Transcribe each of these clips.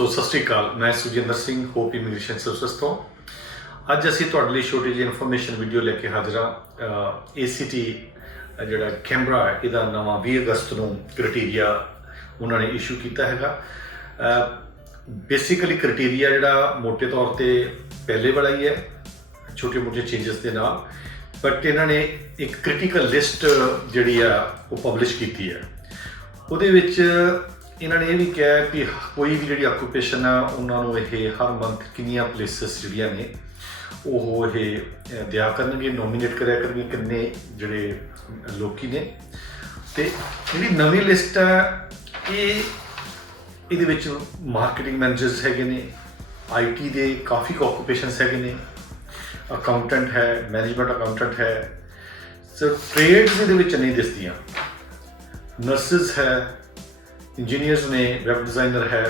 ਦੋਸਤੋ ਸਤਿ ਸ਼੍ਰੀ ਅਕਾਲ। ਮੈਂ Sujinder Singh hop immigration service ਤੋਂ ਅੱਜ ਅਸੀਂ ਤੁਹਾਡੇ ਲਈ ਛੋਟੀ ਜਿਹੀ ਇਨਫੋਰਮੇਸ਼ਨ ਵੀਡੀਓ ਲੈ ਕੇ ਹਾਜ਼ਰ ਹਾਂ। ACT ਜਿਹੜਾ ਕੈਂਬਰਾ ਹੈ ਇਹਦਾ ਨਵਾਂ 20 ਅਗਸਤ ਨੂੰ ਕ੍ਰਾਈਟੇਰੀਆ ਉਹਨਾਂ ਨੇ ਇਸ਼ੂ ਕੀਤਾ ਹੈਗਾ। ਬੇਸਿਕਲੀ ਕ੍ਰਾਈਟੇਰੀਆ ਜਿਹੜਾ ਮੋਟੇ ਤੌਰ ਤੇ ਪਹਿਲੇ ਵਾਲਾ ਹੀ ਹੈ, ਛੋਟੇ ਮੋਟੇ ਚੇਂਜਸ ਦੇ ਨਾਲ, ਬਟ ਇਹਨਾਂ ਨੇ ਇੱਕ ਕ੍ਰਿਟੀਕਲ ਲਿਸਟ ਜਿਹੜੀ ਆ ਉਹ ਪਬਲਿਸ਼ ਕੀਤੀ ਹੈ। ਉਹਦੇ ਵਿੱਚ ਇਹਨਾਂ ਨੇ ਇਹ ਵੀ ਕਿਹਾ ਕਿ ਕੋਈ ਵੀ ਜਿਹੜੀ ਆਕੂਪੇਸ਼ਨ ਆ ਉਹਨਾਂ ਨੂੰ ਇਹ ਹਰ ਮੰਥ ਕਿੰਨੀਆਂ ਪਲੇਸਿਸ ਜਿਹੜੀਆਂ ਨੇ ਉਹ ਇਹ ਦਿਆ ਕਰਨਗੇ, ਨੋਮੀਨੇਟ ਕਰਿਆ ਕਰਨਗੇ ਕਿੰਨੇ ਜਿਹੜੇ ਲੋਕੀ ਨੇ। ਤੇ ਜਿਹੜੀ ਨਵੀਂ ਲਿਸਟ ਆ ਇਹਦੇ ਵਿੱਚ ਮਾਰਕੀਟਿੰਗ ਮੈਨੇਜਰਸ ਹੈਗੇ ਨੇ, IT ਦੇ ਕਾਫੀ ਆਕੂਪੇਸ਼ਨਸ ਹੈਗੇ ਨੇ, ਅਕਾਊਂਟੈਂਟ ਹੈ, ਮੈਨੇਜਮੈਂਟ ਅਕਾਊਂਟੈਂਟ ਹੈ, ਸੋ ਟ੍ਰੇਡਸ ਇਹਦੇ ਵਿੱਚ ਨਹੀਂ ਦਿਸਦੀਆਂ, ਨਰਸਿਸ ਹੈ, ਇੰਜੀਨੀਅਰਸ ਨੇ, ਵੈਬ ਡਿਜ਼ਾਈਨਰ ਹੈ,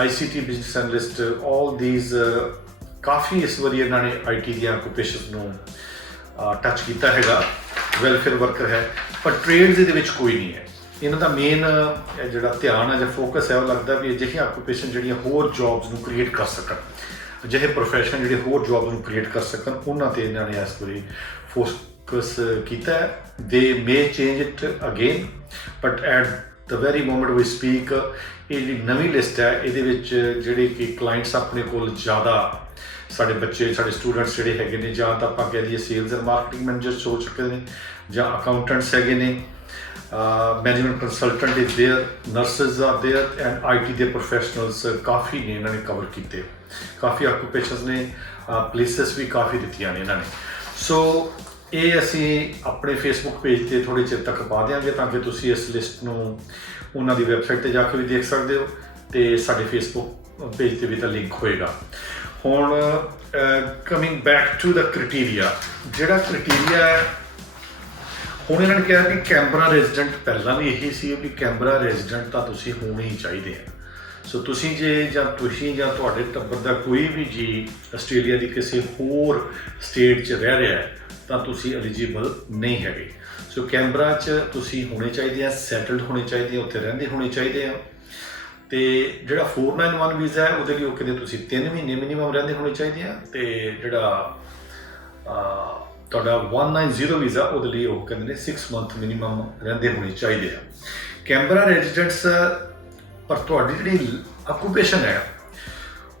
ICT business analyst, all these ਕਾਫੀ ਇਸ ਵਾਰੀ ਇਹਨਾਂ ਨੇ IT ਦੀਆਂ ਆਕੂਪੇਸ਼ਨਸ ਨੂੰ ਟੱਚ ਕੀਤਾ ਹੈਗਾ। ਵੈਲਫੇਅਰ ਵਰਕਰ ਹੈ, ਪਰ ਟ੍ਰੇਡਸ ਇਹਦੇ ਵਿੱਚ ਕੋਈ ਨਹੀਂ ਹੈ। ਇਹਨਾਂ ਦਾ ਮੇਨ ਜਿਹੜਾ ਧਿਆਨ ਹੈ ਜਾਂ ਫੋਕਸ ਹੈ ਉਹ ਲੱਗਦਾ ਵੀ ਅਜਿਹੀਆਂ ਆਕੂਪੇਸ਼ਨ ਜਿਹੜੀਆਂ ਹੋਰ ਜੌਬਸ ਨੂੰ ਕ੍ਰੀਏਟ ਕਰ ਸਕਣ, ਅਜਿਹੇ ਪ੍ਰੋਫੈਸ਼ਨ ਜਿਹੜੇ ਹੋਰ ਜੌਬਸ ਨੂੰ ਕ੍ਰੀਏਟ ਕਰ ਸਕਣ, ਉਹਨਾਂ 'ਤੇ ਇਹਨਾਂ ਨੇ ਇਸ ਵਾਰੀ ਫੋਕਸ ਕੀਤਾ ਹੈ। They may change it again, but at the very moment we speak ਇਹ ਜਿਹੜੀ ਨਵੀਂ ਲਿਸਟ ਹੈ ਇਹਦੇ ਵਿੱਚ ਜਿਹੜੇ ਕਿ ਕਲਾਇੰਟਸ ਆਪਣੇ ਕੋਲ ਜ਼ਿਆਦਾ ਸਾਡੇ ਬੱਚੇ, ਸਾਡੇ ਸਟੂਡੈਂਟਸ ਜਿਹੜੇ ਹੈਗੇ ਨੇ, ਜਾਂ ਤਾਂ ਆਪਾਂ ਕਹਿ ਦਈਏ ਸੇਲਸ ਐਂਡ ਮਾਰਕੀਟਿੰਗ ਮੈਨੇਜਰਸ ਹੋ ਚੁੱਕੇ ਨੇ, ਜਾਂ ਅਕਾਊਂਟੈਂਟਸ ਹੈਗੇ ਨੇ, management consultant is there, nurses are there and IT ਦੇ ਪ੍ਰੋਫੈਸ਼ਨਲਸ ਕਾਫੀ ਨੇ ਇਹਨਾਂ ਨੇ ਕਵਰ ਕੀਤੇ। ਕਾਫੀ ਆਕੂਪੇਸ਼ਨਸ ਨੇ, ਪਲੇਸਿਸ ਵੀ ਕਾਫੀ ਦਿੱਤੀਆਂ ਨੇ ਇਹਨਾਂ ਨੇ। ਸੋ ਇਹ ਅਸੀਂ ਆਪਣੇ ਫੇਸਬੁੱਕ ਪੇਜ 'ਤੇ ਥੋੜ੍ਹੇ ਚਿਰ ਤੱਕ ਪਾ ਦਿਆਂਗੇ ਤਾਂ ਕਿ ਤੁਸੀਂ ਇਸ ਲਿਸਟ ਨੂੰ ਉਹਨਾਂ ਦੀ ਵੈਬਸਾਈਟ 'ਤੇ ਜਾ ਕੇ ਵੀ ਦੇਖ ਸਕਦੇ ਹੋ, ਅਤੇ ਸਾਡੇ ਫੇਸਬੁੱਕ ਪੇਜ 'ਤੇ ਵੀ ਤਾਂ ਲਿੰਕ ਹੋਏਗਾ। ਹੁਣ coming back to the criteria, ਜਿਹੜਾ ਕ੍ਰਾਈਟੇਰੀਆ ਹੈ ਹੁਣ ਇਹਨਾਂ ਨੇ ਕਿਹਾ ਕਿ ਕੈਂਬਰਾ ਰੈਜ਼ੀਡੈਂਟ, ਪਹਿਲਾਂ ਵੀ ਇਹੀ ਸੀ ਵੀ ਕੈਂਬਰਾ ਰੈਜ਼ੀਡੈਂਟ ਤਾਂ ਤੁਸੀਂ ਹੋਣੇ ਹੀ ਚਾਹੀਦੇ ਆ। ਸੋ ਤੁਸੀਂ ਜਾਂ ਤੁਹਾਡੇ ਟੱਬਰ ਦਾ ਕੋਈ ਵੀ ਜੀ ਆਸਟ੍ਰੇਲੀਆ ਦੀ ਕਿਸੇ ਹੋਰ ਸਟੇਟ 'ਚ ਰਹਿ ਰਿਹਾ ਹੈ ਤਾਂ ਤੁਸੀਂ ਐਲੀਜੀਬਲ ਨਹੀਂ ਹੈਗੇ। ਸੋ ਕੈਂਬਰਾ 'ਚ ਤੁਸੀਂ ਹੋਣੇ ਚਾਹੀਦੇ ਆ, ਸੈਟਲਡ ਹੋਣੇ ਚਾਹੀਦੇ ਆ, ਉੱਥੇ ਰਹਿੰਦੇ ਹੋਣੇ ਚਾਹੀਦੇ ਆ। ਅਤੇ ਜਿਹੜਾ 491 ਵੀਜ਼ਾ ਹੈ ਉਹਦੇ ਲਈ ਉਹ ਕਹਿੰਦੇ ਤੁਸੀਂ 3 ਮਹੀਨੇ ਮਿਨੀਮਮ ਰਹਿੰਦੇ ਹੋਣੇ ਚਾਹੀਦੇ ਆ, ਅਤੇ ਜਿਹੜਾ ਤੁਹਾਡਾ 190 ਵੀਜ਼ਾ ਉਹਦੇ ਲਈ ਉਹ ਕਹਿੰਦੇ ਨੇ 6 ਮੰਥ ਮਿਨੀਮਮ ਰਹਿੰਦੇ ਹੋਣੇ ਚਾਹੀਦੇ ਆ। ਕੈਂਬਰਾ ਰੈਜ਼ੀਡੈਂਟਸ, ਪਰ ਤੁਹਾਡੀ ਜਿਹੜੀ ਆਕੂਪੇਸ਼ਨ ਹੈ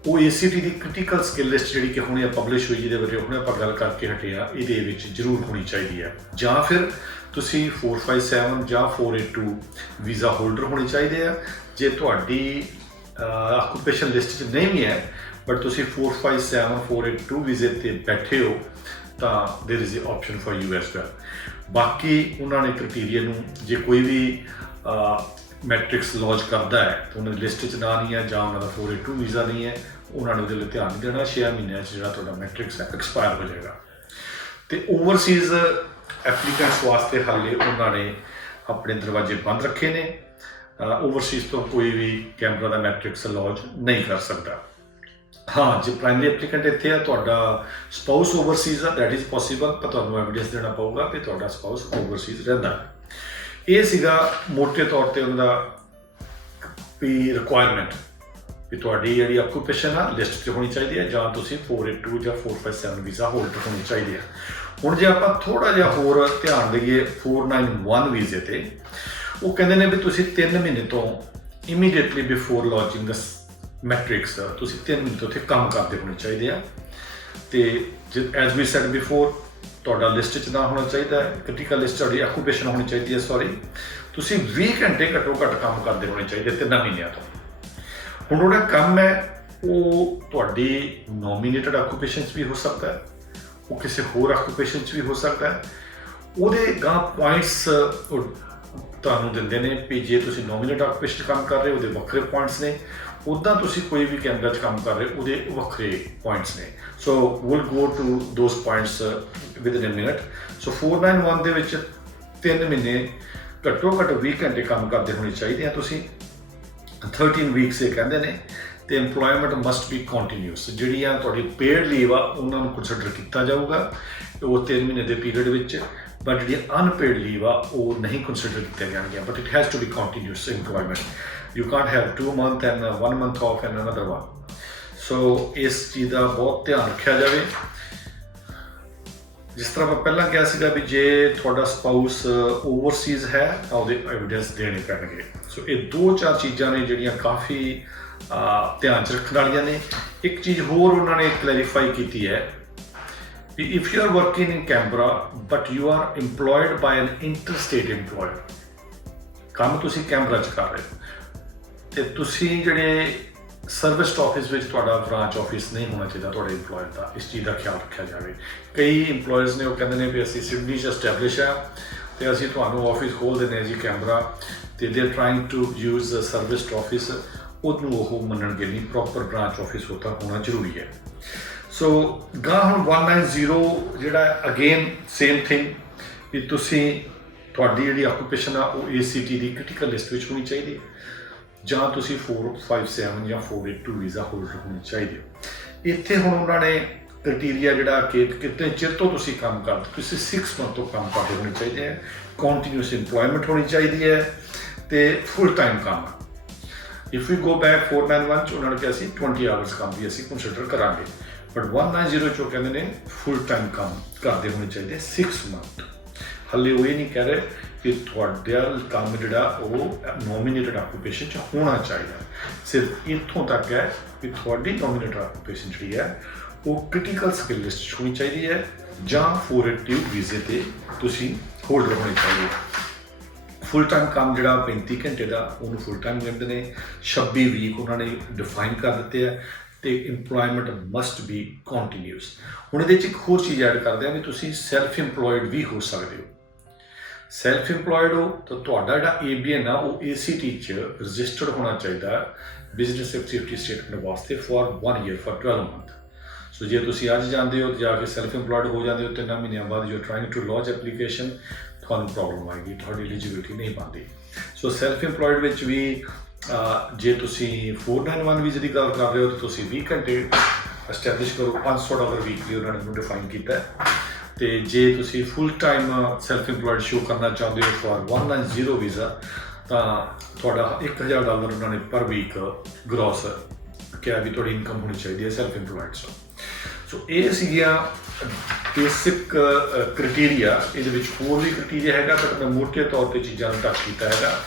ਉਹ ACT ਦੀ ਕ੍ਰਿਟੀਕਲ ਸਕਿੱਲ ਲਿਸਟ ਜਿਹੜੀ ਕਿ ਹੁਣੇ ਪਬਲਿਸ਼ ਹੋਈ, ਜਿਹਦੇ ਬਾਰੇ ਹੁਣੇ ਆਪਾਂ ਗੱਲ ਕਰਕੇ ਹਟੇ ਆ, ਇਹਦੇ ਵਿੱਚ ਜ਼ਰੂਰ ਹੋਣੀ ਚਾਹੀਦੀ ਹੈ। ਜਾਂ ਫਿਰ ਤੁਸੀਂ 457 ਜਾਂ 482 ਵੀਜ਼ਾ ਹੋਲਡਰ ਹੋਣੇ ਚਾਹੀਦੇ ਆ। ਜੇ ਤੁਹਾਡੀ ਆਕੂਪੇਸ਼ਨ ਲਿਸਟ 'ਚ ਨਹੀਂ ਵੀ ਹੈ ਬਟ ਤੁਸੀਂ 457 482 ਵੀਜ਼ੇ 'ਤੇ ਬੈਠੇ ਹੋ ਤਾਂ there is a option for U as well. ਬਾਕੀ ਉਹਨਾਂ ਨੇ ਕ੍ਰਾਈਟੇਰੀਆ ਨੂੰ, ਜੇ ਕੋਈ ਵੀ ਮੈਟ੍ਰਿਕਸ ਲੌਂਚ ਕਰਦਾ ਹੈ ਤਾਂ ਉਹਨਾਂ ਦੀ ਲਿਸਟ 'ਚ ਨਾ ਨਹੀਂ ਹੈ, ਜਾਂ ਉਹਨਾਂ ਦਾ 482 ਵੀਜ਼ਾ ਨਹੀਂ ਹੈ, ਉਹਨਾਂ ਨੇ ਉਹਦੇ ਲਈ ਧਿਆਨ ਨਹੀਂ ਦੇਣਾ। 6 ਮਹੀਨਿਆਂ 'ਚ ਜਿਹੜਾ ਤੁਹਾਡਾ ਮੈਟ੍ਰਿਕਸ ਹੈ ਐਕਸਪਾਇਰ ਹੋ ਜਾਏਗਾ। ਅਤੇ ਓਵਰਸੀਜ਼ ਐਪਲੀਕੈਂਟਸ ਵਾਸਤੇ ਹਾਲੇ ਉਹਨਾਂ ਨੇ ਆਪਣੇ ਦਰਵਾਜ਼ੇ ਬੰਦ ਰੱਖੇ ਨੇ। ਓਵਰਸੀਜ਼ ਤੋਂ ਕੋਈ ਵੀ ਕੈਂਬਰਾ ਦਾ ਮੈਟ੍ਰਿਕਸ ਲੌਂਚ ਨਹੀਂ ਕਰ ਸਕਦਾ। ਹਾਂ, ਜੇ ਪ੍ਰਾਇਮਰੀ ਐਪਲੀਕੈਂਟ ਇੱਥੇ ਆ, ਤੁਹਾਡਾ ਸਪਾਊਸ ਓਵਰਸੀਜ਼ ਆ, ਦੈਟ ਇਜ਼ ਪੋਸੀਬਲ, ਪਰ ਤੁਹਾਨੂੰ ਐਵੀਡੈਂਸ ਦੇਣਾ ਪਊਗਾ ਕਿ ਤੁਹਾਡਾ ਸਪਾਊਸ ਓਵਰਸੀਜ਼ ਰਹਿੰਦਾ। ਇਹ ਸੀਗਾ ਮੋਟੇ ਤੌਰ 'ਤੇ ਉਹਨਾਂ ਦਾ ਵੀ ਰਿਕੁਆਇਰਮੈਂਟ, ਵੀ ਤੁਹਾਡੀ ਜਿਹੜੀ ਆਕੂਪੇਸ਼ਨ ਆ ਲਿਸਟ 'ਚ ਹੋਣੀ ਚਾਹੀਦੀ ਹੈ, ਜਾਂ ਤੁਸੀਂ 482 ਜਾਂ 457 ਵੀਜ਼ਾ ਹੋਲਡਰ ਹੋਣੇ ਚਾਹੀਦੇ ਆ। ਹੁਣ ਜੇ ਆਪਾਂ ਥੋੜ੍ਹਾ ਜਿਹਾ ਹੋਰ ਧਿਆਨ ਦੇਈਏ 491 ਵੀਜ਼ੇ 'ਤੇ, ਉਹ ਕਹਿੰਦੇ ਨੇ ਵੀ ਤੁਸੀਂ 3 ਮਹੀਨੇ ਤੋਂ ਇਮੀਡੀਏਟਲੀ ਬਿਫੋਰ ਲਾਂਚਿੰਗ ਮੈਟ੍ਰਿਕਸ ਤੁਸੀਂ 3 ਮਹੀਨੇ ਤੋਂ ਉੱਥੇ ਕੰਮ ਕਰਦੇ ਹੋਣੇ ਚਾਹੀਦੇ ਆ। ਅਤੇ ਐਜ਼ ਵੀ ਸੈਡ ਬਿਫੋਰ, ਤੁਹਾਡਾ ਲਿਸਟ 'ਚ ਨਾ ਹੋਣਾ ਚਾਹੀਦਾ, ਕ੍ਰਿਟੀਕਲ ਲਿਸਟ ਤੁਹਾਡੀ ਆਕੂਪੇਸ਼ਨ ਹੋਣੀ ਚਾਹੀਦੀ ਹੈ, ਤੁਸੀਂ 20 ਘੰਟੇ ਘੱਟੋ ਘੱਟ ਕੰਮ ਕਰਦੇ ਹੋਣੇ ਚਾਹੀਦੇ 3 ਮਹੀਨਿਆਂ ਤੋਂ। ਹੁਣ ਉਹਦਾ ਕੰਮ ਹੈ ਉਹ ਤੁਹਾਡੀ ਨੋਮੀਨੇਟਡ ਆਕੂਪੇਸ਼ਨ 'ਚ ਵੀ ਹੋ ਸਕਦਾ ਹੈ, ਉਹ ਕਿਸੇ ਹੋਰ ਆਕੂਪੇਸ਼ਨ 'ਚ ਵੀ ਹੋ ਸਕਦਾ ਹੈ। ਉਹਦੇ ਗਾਂ ਪੁਆਇੰਟਸ ਤੁਹਾਨੂੰ ਦਿੰਦੇ ਨੇ ਵੀ ਜੇ ਤੁਸੀਂ ਨੋਮੀਨੇਟ ਆਕੂਪੇਸ਼ਨ 'ਚ ਕੰਮ ਕਰ ਰਹੇ ਉਹਦੇ ਵੱਖਰੇ ਪੁਆਇੰਟਸ ਨੇ, ਉੱਦਾਂ ਤੁਸੀਂ ਕੋਈ ਵੀ ਕੈਂਬਰਾ 'ਚ ਕੰਮ ਕਰ ਰਹੇ ਉਹਦੇ ਵੱਖਰੇ ਪੁਆਇੰਟਸ ਨੇ। So will go to those points within a minute. So 491 ਦੇ ਵਿੱਚ 3 ਮਹੀਨੇ ਘੱਟੋ ਘੱਟ 20 ਘੰਟੇ ਕੰਮ ਕਰਦੇ ਹੋਣੇ ਚਾਹੀਦੇ ਆ ਤੁਸੀਂ। 13 ਵੀਕਸ ਇਹ ਕਹਿੰਦੇ ਨੇ, ਅਤੇ ਇੰਪਲੋਇਮੈਂਟ ਮਸਟ ਬੀ ਕੰਟੀਨਿਊਸ। ਜਿਹੜੀਆਂ ਤੁਹਾਡੀ ਪੇਡ ਲੀਵ ਆ ਉਹਨਾਂ ਨੂੰ ਕੰਸੀਡਰ ਕੀਤਾ ਜਾਊਗਾ ਉਹ 3 ਮਹੀਨੇ ਦੇ ਪੀਰੀਅਡ ਵਿੱਚ, ਬਟ ਜਿਹੜੀ ਅਨਪੇਡ ਲੀਵ ਆ ਉਹ ਨਹੀਂ ਕੰਸੀਡਰ ਕੀਤੀਆਂ ਜਾਣਗੀਆਂ, but it has to be continuous employment. You can't have 2 month and 1 month off and another one. So इस चीज़ का बहुत ध्यान रखा जाए। जिस तरह मैं पहला कहा सीगा भी जे थोड़ा स्पाउस ओवरसीज है तो ਉਹਦੇ एविडेंस देने पैणगे। सो ये 2-4 चीज़ां ने ਜਿਹੜੀਆਂ काफ़ी ध्यान च रखण वालियां ने। एक चीज़ होर उन्होंने क्लैरीफाई की है कि if you are working in Canberra but you are employed by an interstate employer, काम तुसीं कैनबरा च कर रहे हो ते तुसीं ਜਿਹੜੇ ਸਰਵਿਸ ਆਫਿਸ ਵਿੱਚ ਤੁਹਾਡਾ ਬ੍ਰਾਂਚ ਆਫਿਸ ਨਹੀਂ ਹੋਣਾ ਚਾਹੀਦਾ ਤੁਹਾਡੇ ਇੰਪਲੋਇਰ ਦਾ। ਇਸ ਚੀਜ਼ ਦਾ ਖਿਆਲ ਰੱਖਿਆ ਜਾਵੇ। ਕਈ ਇੰਪਲੋਇਰਸ ਨੇ ਉਹ ਕਹਿੰਦੇ ਨੇ ਵੀ ਅਸੀਂ ਸਿਡਨੀ 'ਚ ਐਸਟੈਬਲਿਸ਼ ਆ ਤੇ ਅਸੀਂ ਤੁਹਾਨੂੰ ਆਫਿਸ ਖੋਲ੍ਹ ਦਿੰਦੇ ਹਾਂ ਜੀ ਕੈਮਰਾ, ਤੇ they are trying to use service office, ਉਹਨੂੰ ਉਹ ਮੰਨਣਗੇ ਨਹੀਂ। ਪ੍ਰੋਪਰ ਬ੍ਰਾਂਚ ਆਫਿਸ ਉਹ ਤਾਂ ਹੋਣਾ ਜ਼ਰੂਰੀ ਹੈ। ਸੋ ਗਾਂ ਹੁਣ 190 ਜਿਹੜਾ ਅਗੇਨ ਸੇਮ ਥਿੰਗ ਵੀ ਤੁਸੀਂ ਤੁਹਾਡੀ ਜਿਹੜੀ ਆਕੂਪੇਸ਼ਨ ਆ ਉਹ ACT ਦੀ ਕ੍ਰਿਟੀਕਲ ਲਿਸਟ ਵਿੱਚ ਹੋਣੀ ਚਾਹੀਦੀ ਹੈ ਜਾਂ ਤੁਸੀਂ 457 ਜਾਂ 482 ਵੀਜ਼ਾ ਹੋਲਡਰ ਹੋਣੀ ਚਾਹੀਦੀ ਹੈ। ਇੱਥੇ ਹੁਣ ਉਹਨਾਂ ਨੇ ਕ੍ਰਾਈਟੇਰੀਆ ਜਿਹੜਾ ਕਿ ਕਿੰਨੇ ਚਿਰ ਤੋਂ ਤੁਸੀਂ ਕੰਮ ਕਰਦੇ, ਤੁਸੀਂ 6 ਮੰਥ ਤੋਂ ਕੰਮ ਕਰਦੇ ਹੋਣੇ ਚਾਹੀਦੇ ਹੈ, ਕੰਟੀਨਿਊਸ ਇੰਪਲੋਇਮੈਂਟ ਹੋਣੀ ਚਾਹੀਦੀ ਹੈ ਤੇ ਫੁੱਲ ਟਾਈਮ ਕੰਮ। ਇਫ ਯੂ ਗੋ ਬੈਕ 491 ਚ ਉਹਨਾਂ ਨੇ ਕਿਹਾ ਸੀ 20 ਆਵਰਸ ਕੰਮ ਵੀ ਅਸੀਂ ਕੰਸੀਡਰ ਕਰਾਂਗੇ, ਬਟ 190 ਚੋਂ ਕਹਿੰਦੇ ਨੇ ਫੁੱਲ ਟਾਈਮ ਕੰਮ ਕਰਦੇ ਹੋਣੇ ਚਾਹੀਦੇ 6 ਮੰਥ। ਹਾਲੇ ਉਹ ਇਹ ਨਹੀਂ ਕਹਿ ਰਹੇ ਕਿ ਤੁਹਾਡਾ ਕੰਮ ਜਿਹੜਾ ਉਹ ਨੋਮੀਨੇਟਡ ਆਕੂਪੇਸ਼ਨ 'ਚ ਹੋਣਾ ਚਾਹੀਦਾ। ਸਿਰਫ ਇੱਥੋਂ ਤੱਕ ਹੈ ਕਿ ਤੁਹਾਡੀ ਨੋਮੀਨੇਟਡ ਆਕੂਪੇਸ਼ਨ ਜਿਹੜੀ ਹੈ ਉਹ ਕ੍ਰਿਟੀਕਲ ਸਕਿੱਲ ਲਿਸਟ 'ਚ ਹੋਣੀ ਚਾਹੀਦੀ ਹੈ ਜਾਂ 482 ਵੀਜ਼ੇ 'ਤੇ ਤੁਸੀਂ ਹੋਲਡਰ ਹੋਣੇ ਚਾਹੀਦੇ। ਫੁੱਲ ਟਾਈਮ ਕੰਮ ਜਿਹੜਾ 35 ਘੰਟੇ ਦਾ ਉਹਨੂੰ ਫੁੱਲ ਟਾਈਮ ਕਹਿੰਦੇ ਨੇ। 26 ਵੀਕ ਉਹਨਾਂ ਨੇ ਡਿਫਾਈਨ ਕਰ ਦਿੱਤੇ ਹੈ ਤੇ ਇੰਪਲੋਇਮੈਂਟ ਮਸਟ ਬੀ ਕੰਟੀਨਿਊਸ। ਹੁਣ ਇਹਦੇ 'ਚ ਇੱਕ ਹੋਰ ਚੀਜ਼ ਐਡ ਕਰਦੇ ਹਾਂ ਵੀ ਤੁਸੀਂ ਸੈਲਫ ਇੰਪਲੋਇਡ ਵੀ ਹੋ ਸਕਦੇ ਹੋ। ਸੈਲਫ ਇੰਪਲੋਇਡ ਹੋ ਤਾਂ ਤੁਹਾਡਾ ਜਿਹੜਾ ABN ਆ ਉਹ ACT 'ਚ ਰਜਿਸਟਰਡ ਹੋਣਾ ਚਾਹੀਦਾ ਬਿਜ਼ਨਸ ਐਕਟੀਵਿਟੀ ਸਟੇਟਮੈਂਟ ਵਾਸਤੇ ਫॉर 1 ਈਅਰ ਫॉर 12 ਮੰਥ। ਸੋ ਜੇ ਤੁਸੀਂ ਅੱਜ ਜਾਂਦੇ ਹੋ ਜਾ ਕੇ ਸੈਲਫ ਇੰਪਲੋਇਡ ਹੋ ਜਾਂਦੇ ਹੋ 3 ਮਹੀਨਿਆਂ ਬਾਅਦ you are trying to launch application, ਤੁਹਾਨੂੰ ਪ੍ਰੋਬਲਮ ਆਏਗੀ, ਤੁਹਾਡੀ ਐਲੀਜੀਬਿਲਿਟੀ ਨਹੀਂ ਬਣਦੀ। ਸੋ ਸੈਲਫ ਇੰਪਲੋਇਡ ਵਿੱਚ ਵੀ ਜੇ ਤੁਸੀਂ 491 ਵੀਜ਼ੇ ਦੀ ਗੱਲ ਕਰ ਰਹੇ ਹੋ ਤਾਂ ਤੁਸੀਂ 20 ਘੰਟੇ ਐਸਟੈਬਲਿਸ਼ ਕਰੋ, $500 ਵੀਕਲੀ ਉਹਨਾਂ ਨੇ ਡਿਫਾਈਨ ਕੀਤਾ। ਤੇ ਜੇ ਤੁਸੀਂ full time self employed show ਕਰਨਾ ਚਾਹੁੰਦੇ ਹੋ ਫॉर 190 ਵੀਜ਼ਾ ਤਾਂ ਤੁਹਾਡਾ $1000 ਉਹਨਾਂ ਨੇ ਪਰ ਵੀਕ ਗ੍ਰੋਸ ਕਿਹਾ ਵੀ ਤੁਹਾਡੀ ਇਨਕਮ ਹੋਣੀ ਚਾਹੀਦੀ ਹੈ ਸੈਲਫ ਇੰਪਲੋਇਡ 'ਚ। ਸੋ ਇਹ ਸੀਗੀਆਂ ਬੇਸਿਕ ਕ੍ਰਾਈਟੇਰੀਆ। ਇਹਦੇ ਵਿੱਚ ਹੋਰ ਵੀ ਕ੍ਰਾਈਟੇਰੀਆ ਹੈਗਾ ਬਟ ਮੈਂ ਮੋਟੇ ਤੌਰ 'ਤੇ ਚੀਜ਼ਾਂ ਨੂੰ ਟੱਚ ਕੀਤਾ ਹੈਗਾ।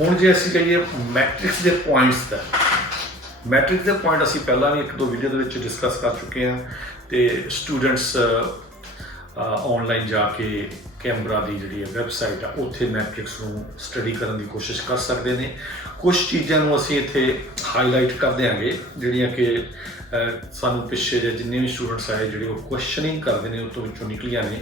ਹੁਣ ਜੇ ਅਸੀਂ ਕਹੀਏ ਮੈਟ੍ਰਿਕਸ ਦੇ ਪੁਆਇੰਟਸ ਦਾ, ਮੈਟ੍ਰਿਕਸ ਦੇ ਪੁਆਇੰਟ ਅਸੀਂ ਪਹਿਲਾਂ ਵੀ 1-2 ਵੀਡੀਓ ਦੇ ਵਿੱਚ ਡਿਸਕਸ ਕਰ ਚੁੱਕੇ ਹਾਂ ਤੇ ਸਟੂਡੈਂਟਸ ਆਨਲਾਈਨ ਜਾ ਕੇ ਕੈਨਬਰਾ ਦੀ ਜਿਹੜੀ ਵੈਬਸਾਈਟ ਆ ਉੱਥੇ ਮੈਟ੍ਰਿਕਸ ਨੂੰ ਸਟੱਡੀ ਕਰਨ ਦੀ ਕੋਸ਼ਿਸ਼ ਕਰ ਸਕਦੇ ਨੇ। ਕੁਝ ਚੀਜ਼ਾਂ ਨੂੰ ਅਸੀਂ ਇੱਥੇ ਹਾਈਲਾਈਟ ਕਰ ਦਿਆਂਗੇ ਜਿਹੜੀਆਂ ਕਿ ਸਾਨੂੰ ਪਿੱਛੇ ਜੇ ਜਿੰਨੇ ਵੀ ਸਟੂਡੈਂਟਸ ਆਏ ਜਿਹੜੇ ਉਹ ਕੁਐਸਚਨਿੰਗ ਕਰਦੇ ਨੇ ਉਹ ਤੋਂ ਵਿੱਚੋਂ ਨਿਕਲੀਆਂ ਨੇ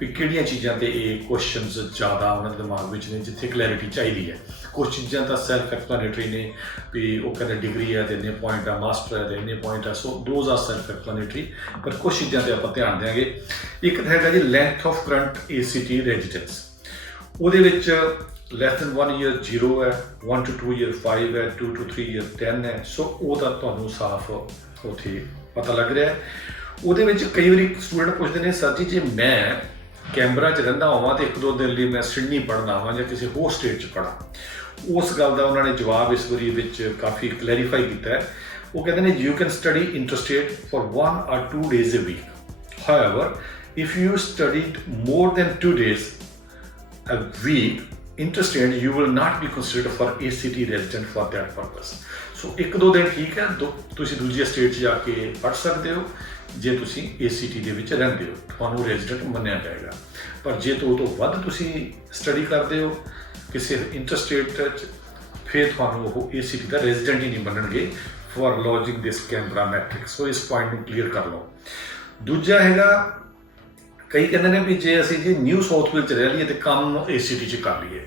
ਵੀ ਕਿਹੜੀਆਂ ਚੀਜ਼ਾਂ 'ਤੇ ਇਹ ਕੁਐਸਚਨਸ ਜ਼ਿਆਦਾ ਉਹਨਾਂ ਦੇ ਦਿਮਾਗ ਵਿੱਚ ਨੇ ਜਿੱਥੇ ਕਲੈਰਿਟੀ ਚਾਹੀਦੀ ਹੈ। ਕੁਛ ਚੀਜ਼ਾਂ ਤਾਂ ਸੈਲਫ ਐਕਸਪਲੇਨੇਟਰੀ ਨੇ ਵੀ ਉਹ ਕਹਿੰਦੇ ਡਿਗਰੀ ਹੈ ਤੇ ਇੰਨੇ ਪੁਆਇੰਟ ਆ, ਮਾਸਟਰ ਹੈ ਤੇ ਇੰਨੇ ਪੁਆਇੰਟ ਆ, ਸੋ ਦੋਜ਼ ਆਰ ਸੈਲਫ ਐਕਸਪਲੇਨੇਟਰੀ। ਪਰ ਕੁਛ ਚੀਜ਼ਾਂ 'ਤੇ ਆਪਾਂ ਧਿਆਨ ਦਿਆਂਗੇ। ਇੱਕ ਤਾਂ ਹੈਗਾ ਜੀ length of current ACT residence. ਉਹਦੇ ਵਿੱਚ ਲੈਸ ਦੈਨ 1 ਈਅਰ 0 ਹੈ, 1 to 2 ਈਅਰ 5 ਹੈ, 2 to 3 ਈਅਰ 10 ਹੈ। ਸੋ ਉਹਦਾ ਤੁਹਾਨੂੰ ਸਾਫ਼ ਉੱਥੇ ਪਤਾ ਲੱਗ ਰਿਹਾ ਹੈ। ਉਹਦੇ ਵਿੱਚ ਕਈ ਵਾਰੀ ਸਟੂਡੈਂਟ ਪੁੱਛਦੇ ਨੇ ਸਰ ਜੀ ਜੇ ਮੈਂ ਕੈਨਬਰਾ 'ਚ ਰਹਿੰਦਾ ਹੋਵਾਂ ਤੇ 1-2 ਦਿਨ ਲਈ ਮੈਂ ਸਿਡਨੀ ਪੜ੍ਹਨਾ ਆਵਾਂ ਜਾਂ ਕਿਸੇ ਹੋਰ ਸਟੇਟ 'ਚ ਪੜ੍ਹਾਂ, ਉਸ ਗੱਲ ਦਾ ਉਹਨਾਂ ਨੇ ਜਵਾਬ ਇਸ ਵਾਰੀ ਵਿੱਚ ਕਾਫੀ ਕਲੈਰੀਫਾਈ ਕੀਤਾ ਹੈ। ਉਹ ਕਹਿੰਦੇ ਨੇ you can study interstate for 1 or 2 days a week। However, if you studied more than 2 days a week interstate, you will not be considered for ACT resident for that purpose। ਸੋ 1-2 ਦਿਨ ਠੀਕ ਹੈ, ਤੁਸੀਂ ਦੂਜੀ ਸਟੇਟ 'ਚ ਜਾ ਕੇ ਪੜ੍ਹ ਸਕਦੇ ਹੋ ਜੇ ਤੁਸੀਂ ACT ਦੇ ਵਿੱਚ ਰਹਿੰਦੇ ਹੋ, ਤੁਹਾਨੂੰ ਰੈਜ਼ੀਡੈਂਟ ਮੰਨਿਆ ਜਾਏਗਾ। ਪਰ ਜੇ ਤੋਂ ਵੱਧ ਤੁਸੀਂ ਸਟੱਡੀ ਕਰਦੇ ਹੋ ਕਿਸੇ ਇੰਟਰਸਟੇਟ 'ਚ ਫਿਰ ਤੁਹਾਨੂੰ ਉਹ ACT ਦਾ ਰੈਜ਼ੀਡੈਂਟ ਹੀ ਨਹੀਂ ਮੰਨਣਗੇ for lodging this Canberra metric. So ਇਸ ਪੁਆਇੰਟ ਨੂੰ ਕਲੀਅਰ ਕਰ ਲਓ। ਦੂਜਾ ਹੈਗਾ ਕਈ ਕਹਿੰਦੇ ਨੇ ਵੀ ਜੇ ਅਸੀਂ ਜੀ ਨਿਊ ਸਾਊਥ ਵੇਲਜ਼ 'ਚ ਰਹਿ ਲਈਏ ਤੇ ਕੰਮ ACT 'ਚ ਕਰ ਲਈਏ।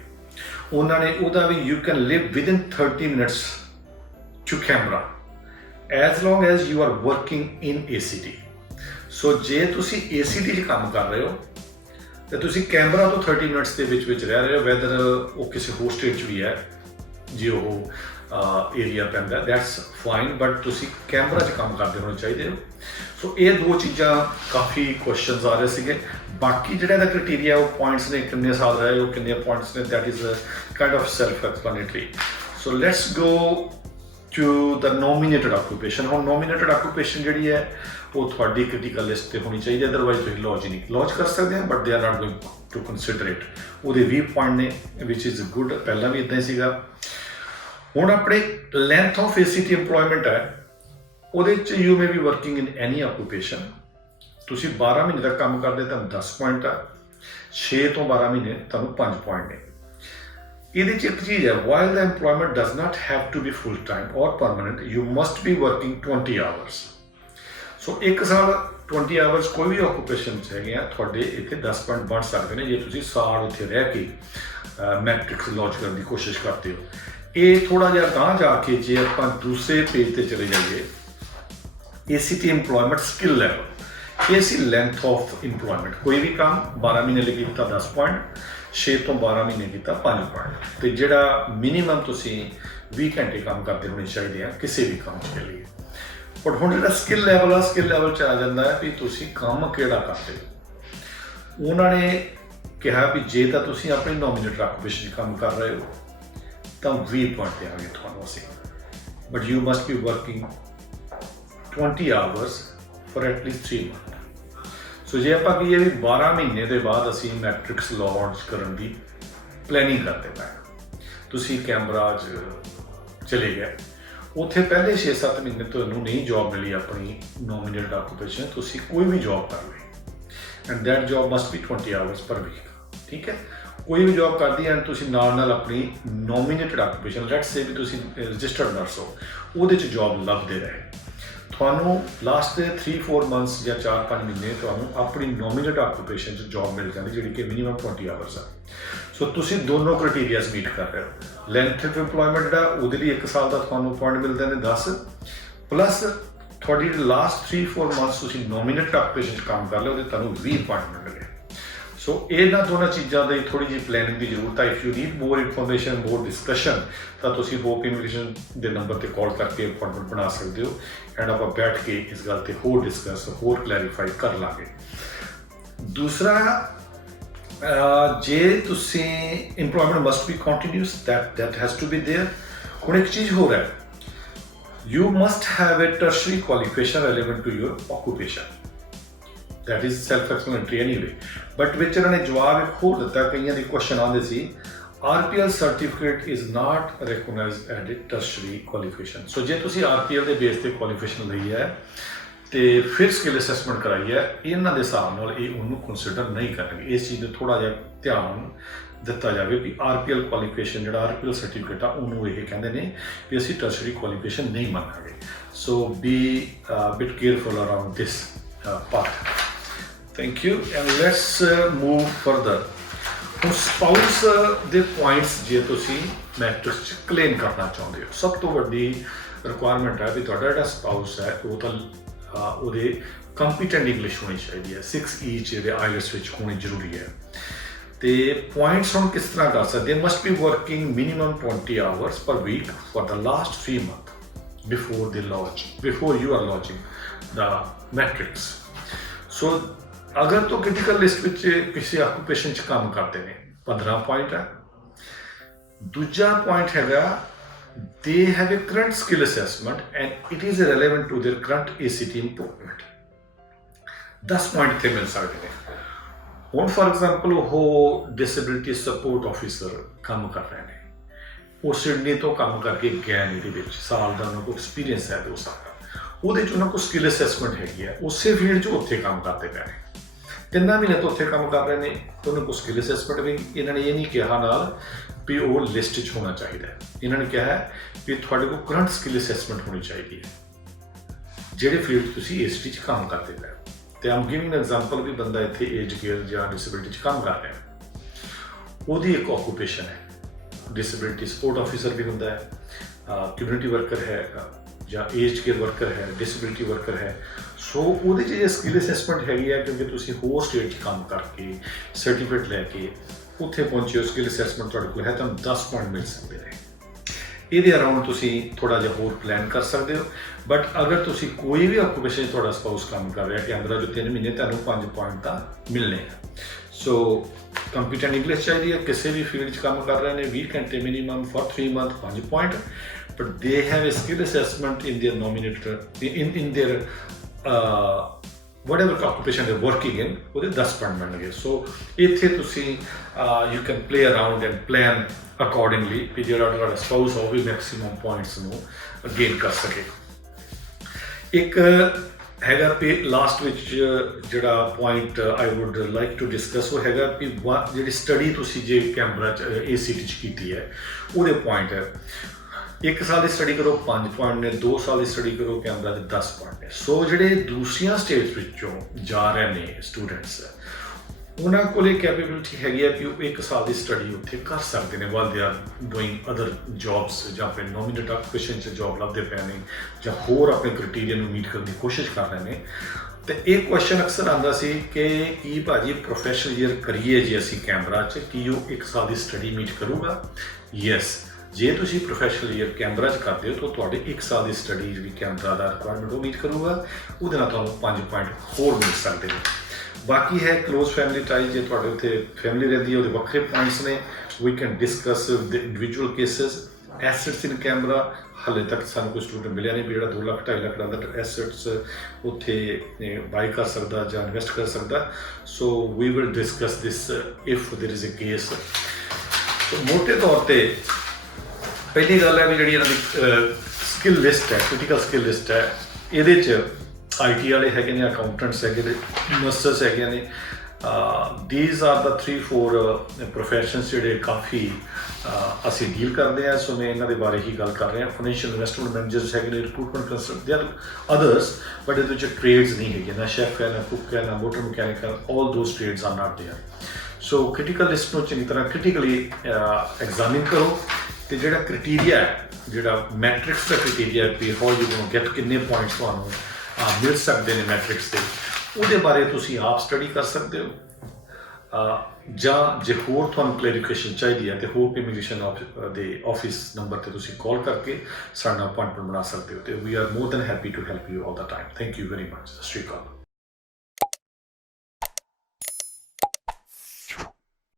ਉਹਨਾਂ ਨੇ ਉਹਦਾ ਵੀ you can live within 30 minutes to Canberra as long as you are working in ACT। ਸੋ ਜੇ ਤੁਸੀਂ ACT 'ਚ ਕੰਮ ਕਰ ਰਹੇ ਹੋ ਤੇ ਤੁਸੀਂ ਕੈਨਬਰਾ ਤੋਂ 30 ਮਿੰਟਸ ਦੇ ਵਿੱਚ ਰਹਿ ਰਹੇ ਹੋ, ਵੈਦਰ ਉਹ ਕਿਸੇ ਹੋਰ ਸਟੇਟ 'ਚ ਵੀ ਹੈ ਜੇ ਉਹ ਏਰੀਆ ਪੈਂਦਾ ਦੈਟਸ ਫਾਈਨ, ਬਟ ਤੁਸੀਂ ਕੈਨਬਰਾ 'ਚ ਕੰਮ ਕਰਦੇ ਹੋਣੇ ਚਾਹੀਦੇ ਹੋ। ਸੋ ਇਹ 2 ਚੀਜ਼ਾਂ ਕਾਫੀ ਕੁਐਸਚਨਸ ਆ ਰਹੇ ਸੀਗੇ। बाकी ਜਿਹੜਾ ਇਹਦਾ ਕ੍ਰਾਈਟੇਰੀਆ ਉਹ ਪੁਆਇੰਟਸ ਨੇ ਕਿੰਨੇ ਸਾਲ ਰਹੇ ਉਹ ਕਿੰਨੇ ਪੁਆਇੰਟਸ ਨੇ that is a kind of self explanatory. So let's go to the nominated occupation. ਹੁਣ nominated occupation ਜਿਹੜੀ ਹੈ ਉਹ ਤੁਹਾਡੀ ਕ੍ਰਿਟੀਕਲ ਲਿਸਟ ਤੇ ਹੋਣੀ ਚਾਹੀਦੀ, ਅਦਰਵਾਈਜ਼ ਤੁਸੀਂ ਲੌਂਚ ਕਰ ਸਕਦੇ ਹੋ but they are not going to consider it. ਉਹਦੇ 20 ਪੁਆਇੰਟ ਨੇ ਵਿਚ ਇਜ਼ ਗੁੱਡ, ਪਹਿਲਾਂ ਵੀ ਇੱਦਾਂ ਹੀ ਸੀਗਾ. ਹੁਣ ਆਪਣੇ ਲੈਂਥ ਆਫ ACT employment ਹੈ, ਉਹਦੇ 'ਚ you may be working in any occupation. ਤੁਸੀਂ 12 ਮਹੀਨੇ ਤੱਕ ਕੰਮ ਕਰਦੇ ਤੁਹਾਨੂੰ 10 ਪੁਆਇੰਟ ਆ, 6 ਤੋਂ 12 ਮਹੀਨੇ ਤੁਹਾਨੂੰ 5 ਪੁਆਇੰਟ ਨੇ. ਇਹਦੇ 'ਚ ਇੱਕ ਚੀਜ਼ ਹੈ, while the employment does not have to be full time or permanent, you must be working 20 hours. ਸੋ ਇੱਕ ਸਾਲ 20 ਆਵਰਸ ਕੋਈ ਵੀ ਆਕੂਪੇਸ਼ਨ 'ਚ ਹੈਗੇ ਆ, ਤੁਹਾਡੇ ਇੱਥੇ 10 ਪੁਆਇੰਟ ਬਣ ਸਕਦੇ ਨੇ ਜੇ ਤੁਸੀਂ ਸਾਲ ਉੱਥੇ ਰਹਿ ਕੇ ਮੈਟ੍ਰਿਕਸ ਲੌਂਚ ਕਰਨ ਦੀ ਕੋਸ਼ਿਸ਼ ਕਰਦੇ ਹੋ. ਇਹ ਥੋੜ੍ਹਾ ਜਿਹਾ ਗਾਂਹ ਜਾ ਕੇ ਜੇ ਆਪਾਂ ਦੂਸਰੇ ਪੇਜ 'ਤੇ ਚਲੇ ਜਾਈਏ, ACT employment skill level, ਇਹ ਸੀ ਲੈਂਥ ਆਫ ਇੰਪਲੋਇਮੈਂਟ. ਕੋਈ ਵੀ ਕੰਮ 12 ਮਹੀਨੇ ਲਈ ਕੀਤਾ 10 ਪੁਆਇੰਟ, 6 ਤੋਂ 12 ਮਹੀਨੇ ਕੀਤਾ 5 ਪੁਆਇੰਟ. ਅਤੇ ਜਿਹੜਾ ਮਿਨੀਮਮ ਤੁਸੀਂ 20 ਘੰਟੇ ਕੰਮ ਕਰਦੇ ਹੋਣੇ ਚਾਹੀਦੇ ਆ ਕਿਸੇ ਵੀ ਕੰਮ 'ਚ ਲਈ. ਬਟ ਹੁਣ ਜਿਹੜਾ ਸਕਿੱਲ ਲੈਵਲ ਆ, ਸਕਿੱਲ ਲੈਵਲ 'ਚ ਆ ਜਾਂਦਾ ਹੈ ਵੀ ਤੁਸੀਂ ਕੰਮ ਕਿਹੜਾ ਕਰਦੇ ਹੋ. ਉਹਨਾਂ ਨੇ ਕਿਹਾ ਵੀ ਜੇ ਤਾਂ ਤੁਸੀਂ ਆਪਣੀ ਨੋਮੀਨੇਟਡ ਆਕੂਪੇਸ਼ਨ 'ਚ ਕੰਮ ਕਰ ਰਹੇ ਹੋ ਤਾਂ 20 ਪੁਆਇੰਟ ਦੇਵਾਂਗੇ ਤੁਹਾਨੂੰ ਅਸੀਂ, but you must be working 20 hours for at least 3 months. ਸੋ ਜੇ ਆਪਾਂ ਕਹੀਏ ਵੀ 12 ਮਹੀਨੇ ਦੇ ਬਾਅਦ ਅਸੀਂ ਮੈਟ੍ਰਿਕਸ ਲੌਂਚ ਕਰਨ ਦੀ ਪਲੈਨਿੰਗ ਕਰਦੇ ਪਏ, ਤੁਸੀਂ ਕੈਮਰਾ 'ਚ ਚਲੇ ਗਏ, ਉੱਥੇ ਪਹਿਲੇ 6-7 ਮਹੀਨੇ ਤੁਹਾਨੂੰ ਨਹੀਂ ਜੋਬ ਮਿਲੀ ਆਪਣੀ ਨੋਮੀਨੇਟਡ ਆਕੂਪੇਸ਼ਨ, ਤੁਸੀਂ ਕੋਈ ਵੀ ਜੋਬ ਕਰ ਲਈ and that job must be 20 hours per week. ਠੀਕ ਹੈ, ਕੋਈ ਵੀ ਜੋਬ ਕਰਦੀ ਐਂਡ ਤੁਸੀਂ ਨਾਲ ਆਪਣੀ ਨੋਮੀਨੇਟਡ ਆਕੂਪੇਸ਼ਨ, ਲੈਟਸ ਸੇ ਵੀ ਤੁਸੀਂ ਰਜਿਸਟਰਡ ਨਰਸ ਹੋ, ਉਹਦੇ 'ਚ ਜੋਬ ਲੱਭਦੇ ਰਹੇ, ਤੁਹਾਨੂੰ ਲਾਸਟ ਦੇ 3-4 ਮੰਥਸ ਜਾਂ 4-5 ਮਹੀਨੇ ਤੁਹਾਨੂੰ ਆਪਣੀ ਨੋਮੀਨੇਟਡ ਆਕੂਪੇਸ਼ਨ 'ਚ ਜੋਬ ਮਿਲ ਜਾਂਦੀ ਜਿਹੜੀ ਕਿ ਮਿਨੀਮਮ 20 ਆਵਰਸ ਆ. ਸੋ ਤੁਸੀਂ ਦੋਨੋਂ ਕ੍ਰਾਈਟੇਰੀਆਸ ਮੀਟ ਕਰ ਰਹੇ ਹੋ. ਲੈਂਥ ਆਫ ਇੰਪਲੋਇਮੈਂਟ ਜਿਹੜਾ ਉਹਦੇ ਲਈ 1 ਸਾਲ ਦਾ ਤੁਹਾਨੂੰ ਪੁਆਇੰਟ ਮਿਲਦੇ ਨੇ 10, ਪਲੱਸ ਤੁਹਾਡੀ ਲਾਸਟ 3-4 ਮੰਥਸ ਤੁਸੀਂ ਨੋਮੀਨੇਟਡ ਆਕੂਪੇਸ਼ਨ 'ਚ ਕੰਮ ਕਰ ਲਿਆ, ਉਹਦੇ ਤੁਹਾਨੂੰ 20 ਪੁਆਇੰਟ ਮਿਲਣਗੇ. ਸੋ ਇਹਨਾਂ ਦੋਨਾਂ ਚੀਜ਼ਾਂ ਦੀ ਥੋੜ੍ਹੀ ਜਿਹੀ ਪਲੈਨਿੰਗ ਦੀ ਜ਼ਰੂਰਤ ਹੈ. If you need more information, more discussion, ਤਾਂ ਤੁਸੀਂ ਹੋਪ ਇਨਵੀਟੇਸ਼ਨ ਦੇ ਨੰਬਰ 'ਤੇ ਕਾਲ ਕਰਕੇ ਅਪਾਇੰਟਮੈਂਟ ਬਣਾ ਸਕਦੇ ਹੋ ਐਂਡ ਆਪਾਂ ਬੈਠ ਕੇ ਇਸ ਗੱਲ 'ਤੇ ਹੋਰ ਡਿਸਕਸ, ਹੋਰ ਕਲੈਰੀਫਾਈ ਕਰ ਲਾਂਗੇ. ਦੂਸਰਾ, ਜੇ ਤੁਸੀਂ employment must B continuous, that has to be there. ਹੁਣ ਇੱਕ ਚੀਜ਼ ਹੋਰ ਹੈ, you must have a tertiary qualification relevant to your occupation. That is self-explanatory anyway. But ਵਿੱਚ ਇਹਨਾਂ ਨੇ ਜਵਾਬ ਇੱਕ ਹੋਰ ਦਿੱਤਾ, ਕਈਆਂ ਦੀ ਕੁਐਸਚਨ ਆਉਂਦੇ ਸੀ, RPL certificate is not recognized as a tertiary qualification. ਸੋ ਜੇ ਤੁਸੀਂ RPL ਦੇ ਬੇਸ ਤੇ ਕੁਆਲੀਫਿਕੇਸ਼ਨ ਲਈ ਹੈ ਤੇ ਫਿਰ ਸਕਿੱਲ ਅਸੈਸਮੈਂਟ ਕਰਾਈ ਹੈ, ਇਹਨਾਂ ਦੇ ਹਿਸਾਬ ਨਾਲ ਇਹ ਉਹਨੂੰ ਕੰਸੀਡਰ ਨਹੀਂ ਕਰਨਗੇ. ਇਸ ਚੀਜ਼ ਨੂੰ ਥੋੜ੍ਹਾ ਜਿਹਾ ਧਿਆਨ ਦਿੱਤਾ ਜਾਵੇ ਵੀ RPL ਕੁਆਲੀਫਿਕੇਸ਼ਨ, ਜਿਹੜਾ RPL ਸਰਟੀਫਿਕੇਟ ਆ, ਉਹਨੂੰ ਇਹ ਕਹਿੰਦੇ ਨੇ ਵੀ ਅਸੀਂ ਟਰਸ਼ਰੀ ਕੁਆਲੀਫਿਕੇਸ਼ਨ ਨਹੀਂ ਮੰਨਾਂਗੇ. So be bit careful around this part. Thank you, and let's move further. ਹੁਣ ਸਪਾਊਸ ਦੇ ਪੁਆਇੰਟਸ ਜੇ ਤੁਸੀਂ ਮੈਟ੍ਰਿਕਸ 'ਚ ਕਲੇਮ ਕਰਨਾ ਚਾਹੁੰਦੇ ਹੋ, ਸਭ ਤੋਂ ਵੱਡੀ ਰਿਕੁਆਇਰਮੈਂਟ ਹੈ ਵੀ ਤੁਹਾਡਾ ਜਿਹੜਾ ਸਪਾਊਸ ਹੈ ਉਹ ਤਾਂ ਉਹਦੇ ਕੰਪੀਟੈਂਟ ਇੰਗਲਿਸ਼ ਹੋਣੀ ਚਾਹੀਦੀ ਹੈ, 6 ਜਿਹੜੇ ਆਈਲੈਟਸ ਵਿੱਚ ਹੋਣੀ ਜ਼ਰੂਰੀ ਹੈ. ਤੇ ਪੁਆਇੰਟਸ ਹੁਣ ਕਿਸ ਤਰ੍ਹਾਂ ਕਰ ਸਕਦੇ, must be working minimum 20 hours per week for the last 3 months before you are launching the matrix. So ਅਗਰ ਤੋਂ ਕ੍ਰਿਟੀਕਲ ਲਿਸਟ ਵਿੱਚ ਕਿਸੇ ਆਕੂਪੇਸ਼ਨ 'ਚ ਕੰਮ ਕਰਦੇ ਨੇ, 15 ਪੁਆਇੰਟ ਹੈ. ਦੂਜਾ ਪੁਆਇੰਟ ਹੈਗਾ, they have a current skill assessment and it is relevant to their current ACT employment. 10 point ਇੱਥੇ ਮਿਲ ਸਕਦੇ ਨੇ. ਹੁਣ ਫॉर ਐਗਜ਼ਾਮਪਲ ਉਹ ਡਿਸੇਬਿਲਿਟੀ ਸਪੋਰਟ ਆਫਿਸਰ ਕੰਮ ਕਰ ਰਹੇ ਨੇ, ਉਹ ਸਿਡਨੀ ਤੋਂ ਕੰਮ ਕਰਕੇ ਗਏ ਨੇ, ਇਹਦੇ ਵਿੱਚ ਸਾਲ ਦਾ ਉਹਨਾਂ ਕੋਲ ਐਕਸਪੀਰੀਅੰਸ ਹੈ 2 ਸਾਲ ਦਾ, ਉਹਦੇ 'ਚ ਉਹਨਾਂ ਕੋਲ ਸਕਿੱਲ ਅਸੈਸਮੈਂਟ ਹੈਗੀ ਹੈ, ਉਸੇ ਫੀਲਡ 'ਚ ਉੱਥੇ ਕੰਮ ਕਰਦੇ ਪਏ ਨੇ, 3 ਮਹੀਨੇ ਤੋਂ ਉੱਥੇ ਕੰਮ ਕਰ ਰਹੇ ਨੇ, ਉਹਨਾਂ ਕੋਲ ਸਕਿੱਲ ਅਸੈਸਮੈਂਟ ਵੀ. ਇਹਨਾਂ ਨੇ ਇਹ ਨਹੀਂ ਕਿਹਾ ਨਾਲ ਵੀ ਉਹ ਲਿਸਟ 'ਚ ਹੋਣਾ ਚਾਹੀਦਾ, ਇਹਨਾਂ ਨੇ ਕਿਹਾ ਹੈ ਵੀ ਤੁਹਾਡੇ ਕੋਲ ਕਰੰਟ ਸਕਿੱਲ ਅਸੈਸਮੈਂਟ ਹੋਣੀ ਚਾਹੀਦੀ ਹੈ ਜਿਹੜੇ ਫੀਲਡ ਤੁਸੀਂ ACT 'ਚ ਕੰਮ ਕਰਦੇ ਪਏ. ਤੇ ਆਮ ਗਿਵਿੰਗ ਐਗਜ਼ਾਮਪਲ ਵੀ ਬੰਦਾ ਇੱਥੇ ਏਜ ਕੇਅਰ ਜਾਂ ਡਿਸੇਬਿਲਿਟੀ 'ਚ ਕੰਮ ਕਰ ਰਿਹਾ, ਉਹਦੀ ਇੱਕ ਆਕੂਪੇਸ਼ਨ ਹੈ, ਡਿਸੇਬਿਲਿਟੀ ਸਪੋਰਟ ਆਫਿਸਰ ਵੀ ਹੁੰਦਾ ਹੈ, ਕਮਿਊਨਿਟੀ ਵਰਕਰ ਹੈ ਜਾਂ ਏਜ ਕੇਅਰ ਵਰਕਰ ਹੈ, ਡਿਸੇਬਿਲਿਟੀ ਵਰਕਰ ਹੈ. ਸੋ ਉਹਦੇ 'ਚ ਜੇ ਸਕਿੱਲ ਅਸੈਸਮੈਂਟ ਹੈਗੀ ਹੈ, ਕਿਉਂਕਿ ਤੁਸੀਂ ਹੋਰ ਸਟੇਟ 'ਚ ਕੰਮ ਕਰਕੇ ਸਰਟੀਫਿਕੇਟ ਲੈ ਕੇ ਉੱਥੇ ਪਹੁੰਚੇ ਹੋ, ਸਕਿੱਲ ਅਸੈਸਮੈਂਟ ਤੁਹਾਡੇ ਕੋਲ ਹੈ, ਤੁਹਾਨੂੰ 10 ਪੁਆਇੰਟ ਮਿਲ ਸਕਦੇ ਨੇ. ਇਹਦੇ ਅਰਾਊਂਡ ਤੁਸੀਂ ਥੋੜਾ ਜਿਹਾ ਹੋਰ ਪਲਾਨ ਕਰ ਸਕਦੇ ਹੋ। ਬਟ ਅਗਰ ਤੁਸੀਂ ਕੋਈ ਵੀ ਆਕੂਪੇਸ਼ਨ ਤੁਹਾਡਾ ਸਪਾਊਸ ਕੰਮ ਕਰ ਰਿਹਾ ਕੈਮਰਾ 'ਚ 3 ਮਹੀਨੇ, ਤੁਹਾਨੂੰ 5 ਪੁਆਇੰਟ ਤਾਂ ਮਿਲਣੇ ਆ। ਸੋ ਕੰਪੀਟੈਂਟ ਇੰਗਲਿਸ਼ ਚਾਹੀਦੀ ਹੈ, ਕਿਸੇ ਵੀ ਫੀਲਡ 'ਚ ਕੰਮ ਕਰ ਰਹੇ ਨੇ 20 ਘੰਟੇ minimum for 3 month 5 point, but they have a skill assessment in their nominator in their whatever occupation they're working in, ਉਹਦੇ 10 ਪੁਆਇੰਟ ਮਿਲਣਗੇ। ਸੋ ਇੱਥੇ ਤੁਸੀਂ you can play around and plan accordingly ਵੀ ਜਿਹੜਾ ਤੁਹਾਡਾ ਸਪਾਊਸ ਉਹ ਵੀ ਮੈਕਸਿਮਮ ਪੁਆਇੰਟਸ ਨੂੰ ਗੇਨ ਕਰ ਸਕੇ। ਇੱਕ ਹੈਗਾ ਵੀ ਲਾਸਟ ਵਿੱਚ ਜਿਹੜਾ point I would like to discuss, ਉਹ ਹੈਗਾ ਵੀ ਜਿਹੜੀ ਸਟੱਡੀ ਤੁਸੀਂ ਜੇ ਕੈਮਰਾ 'ਚ ACT 'ਚ ਕੀਤੀ ਹੈ ਉਹਦੇ ਪੁਆਇੰਟ ਹੈ। 1 ਸਾਲ ਦੀ ਸਟੱਡੀ ਕਰੋ 5 ਪੁਆਇੰਟ ਨੇ, 2 ਸਾਲ ਦੀ ਸਟੱਡੀ ਕਰੋ ਕੈਮਰਾ ਦੇ 10 ਪੁਆਇੰਟ ਨੇ। ਸੋ ਜਿਹੜੇ ਦੂਸਰੀਆਂ ਸਟੇਟਸ ਵਿੱਚੋਂ ਜਾ ਰਹੇ ਨੇ ਸਟੂਡੈਂਟਸ, ਉਹਨਾਂ ਕੋਲ ਇਹ ਕੈਪੇਬਿਲਿਟੀ ਹੈਗੀ ਹੈ ਕਿ ਉਹ 1 ਸਾਲ ਦੀ ਸਟੱਡੀ ਉੱਥੇ ਕਰ ਸਕਦੇ ਨੇ while they are doing other jobs, ਜਾਂ ਆਪਣੇ ਨੋਮੀਨੇਟ ਆਕੂਪੇਸ਼ਨ 'ਚ ਜੌਬ ਲੱਭਦੇ ਪਏ ਨੇ, ਜਾਂ ਹੋਰ ਆਪਣੇ ਕ੍ਰਾਈਟੇਰੀਆ ਨੂੰ ਮੀਟ ਕਰਨ ਦੀ ਕੋਸ਼ਿਸ਼ ਕਰ ਰਹੇ ਨੇ। ਤੇ ਇਹ ਕੁਐਸਚਨ ਅਕਸਰ ਆਉਂਦਾ ਸੀ ਕਿ ਕੀ ਭਾਜੀ ਪ੍ਰੋਫੈਸ਼ਨਲ ਈਅਰ ਕਰੀਏ ਜੀ ਅਸੀਂ ਕੈਮਰਾ 'ਚ, ਕੀ ਉਹ 1 ਸਾਲ ਦੀ ਸਟੱਡੀ ਮੀਟ ਕਰੂਗਾ? ਯੈਸ, ਜੇ ਤੁਸੀਂ ਪ੍ਰੋਫੈਸ਼ਨਲ ਈਅਰ ਕੈਮਰਾ 'ਚ ਕਰਦੇ ਹੋ ਤਾਂ ਤੁਹਾਡੇ 1 ਸਾਲ ਦੀ ਸਟੱਡੀ ਜਿਹੜੀ ਕੈਮਰਾ ਦਾ ਰਿਕੁਆਇਰਮੈਂਟ ਉਹ ਮੀਟ ਕਰੂਗਾ, ਉਹਦੇ ਨਾਲ ਤੁਹਾਨੂੰ 5 ਪੁਆਇੰਟ ਹੋਰ ਮਿਲ ਸਕਦੇ ਨੇ। ਬਾਕੀ ਹੈ ਕਲੋਜ਼ ਫੈਮਿਲੀ ਟਾਈਜ਼, ਜੇ ਤੁਹਾਡੇ ਉੱਥੇ ਫੈਮਿਲੀ ਰਹਿੰਦੀ ਹੈ ਉਹਦੇ ਵੱਖਰੇ ਪੁਆਇੰਟਸ ਨੇ। We can discuss the individual cases. Assets in Canberra ਹਾਲੇ ਤੱਕ ਸਾਨੂੰ ਕੋਈ ਸਟੂਡੈਂਟ ਮਿਲਿਆ ਨਹੀਂ ਵੀ ਜਿਹੜਾ 2 ਲੱਖ 2.5 ਲੱਖ ਦਾ ਐਸੈਟਸ ਉੱਥੇ ਬਾਈ ਕਰ ਸਕਦਾ ਜਾਂ ਇਨਵੈਸਟ ਕਰ ਸਕਦਾ। So we will discuss this if there is a case. So ਮੋਟੇ ਤੌਰ 'ਤੇ ਪਹਿਲੀ ਗੱਲ ਹੈ ਵੀ ਜਿਹੜੀ ਇਹਨਾਂ ਦੀ ਸਕਿੱਲ ਲਿਸਟ ਹੈ, ਕ੍ਰਿਟੀਕਲ ਸਕਿੱਲ ਲਿਸਟ ਹੈ, ਇਹਦੇ 'ਚ IT ਵਾਲੇ ਹੈਗੇ ਨੇ, ਅਕਾਊਂਟੈਂਟਸ ਹੈਗੇ ਨੇ, ਨਰਸਸ ਹੈਗੀਆਂ ਨੇ। ਦੀਜ਼ ਆਰ ਦਾ 3-4 ਪ੍ਰੋਫੈਸ਼ਨਸ ਜਿਹੜੇ ਕਾਫੀ ਅਸੀਂ ਡੀਲ ਕਰਦੇ ਹਾਂ। ਸੋ ਮੈਂ ਇਹਨਾਂ ਦੇ ਬਾਰੇ ਹੀ ਗੱਲ ਕਰ ਰਿਹਾ। ਫਾਈਨੈਂਸ਼ੀਅਲ ਇਨਵੈਸਟਮੈਂਟ ਮੈਨੇਜਰਸ ਹੈਗੇ ਨੇ, recruitment consultant, they are others, but ਇਹਦੇ ਵਿੱਚ ਟ੍ਰੇਡਸ ਨਹੀਂ ਹੈਗੇ, ਨਾ ਸ਼ੈਫ ਹੈ, ਨਾ ਕੁੱਕ ਹੈ, ਨਾ motor mechanical, all those trades are not there. So critical list ਨੂੰ ਚੰਗੀ ਤਰ੍ਹਾਂ ਕ੍ਰਿਟੀਕਲੀ ਐਗਜ਼ਾਮਿਨ ਕਰੋ, ਤੇ ਜਿਹੜਾ ਕ੍ਰਾਈਟੇਰੀਆ ਹੈ, ਜਿਹੜਾ ਮੈਟ੍ਰਿਕਸ ਦਾ ਕ੍ਰਾਈਟੇਰੀਆ ਹੈ ਵੀ ਹਾਊ ਯੂ ਗੋਇੰ ਗੈਟ, ਕਿੰਨੇ ਪੁਆਇੰਟਸ ਤੁਹਾਨੂੰ ਮਿਲ ਸਕਦੇ ਨੇ ਮੈਟ੍ਰਿਕਸ ਦੇ, ਉਹਦੇ ਬਾਰੇ ਤੁਸੀਂ ਆਪ ਸਟੱਡੀ ਕਰ ਸਕਦੇ ਹੋ। ਜਾਂ ਜੇ ਹੋਰ ਤੁਹਾਨੂੰ ਕਲੈਰੀਫਿਕੇਸ਼ਨ ਚਾਹੀਦੀ ਹੈ ਤੇ ਹੋਪ ਇਮੀਗ੍ਰੇਸ਼ਨ ਦੇ ਆਫਿਸ ਨੰਬਰ 'ਤੇ ਤੁਸੀਂ ਕਾਲ ਕਰਕੇ ਸਾਡੇ ਨਾਲ ਅਪਾਇੰਟਮੈਂਟ ਬਣਾ ਸਕਦੇ ਹੋ। ਤੇ we are more than happy to help you all the time. Thank you very much. ਸਤਿ ਸ਼੍ਰੀ ਅਕਾਲ।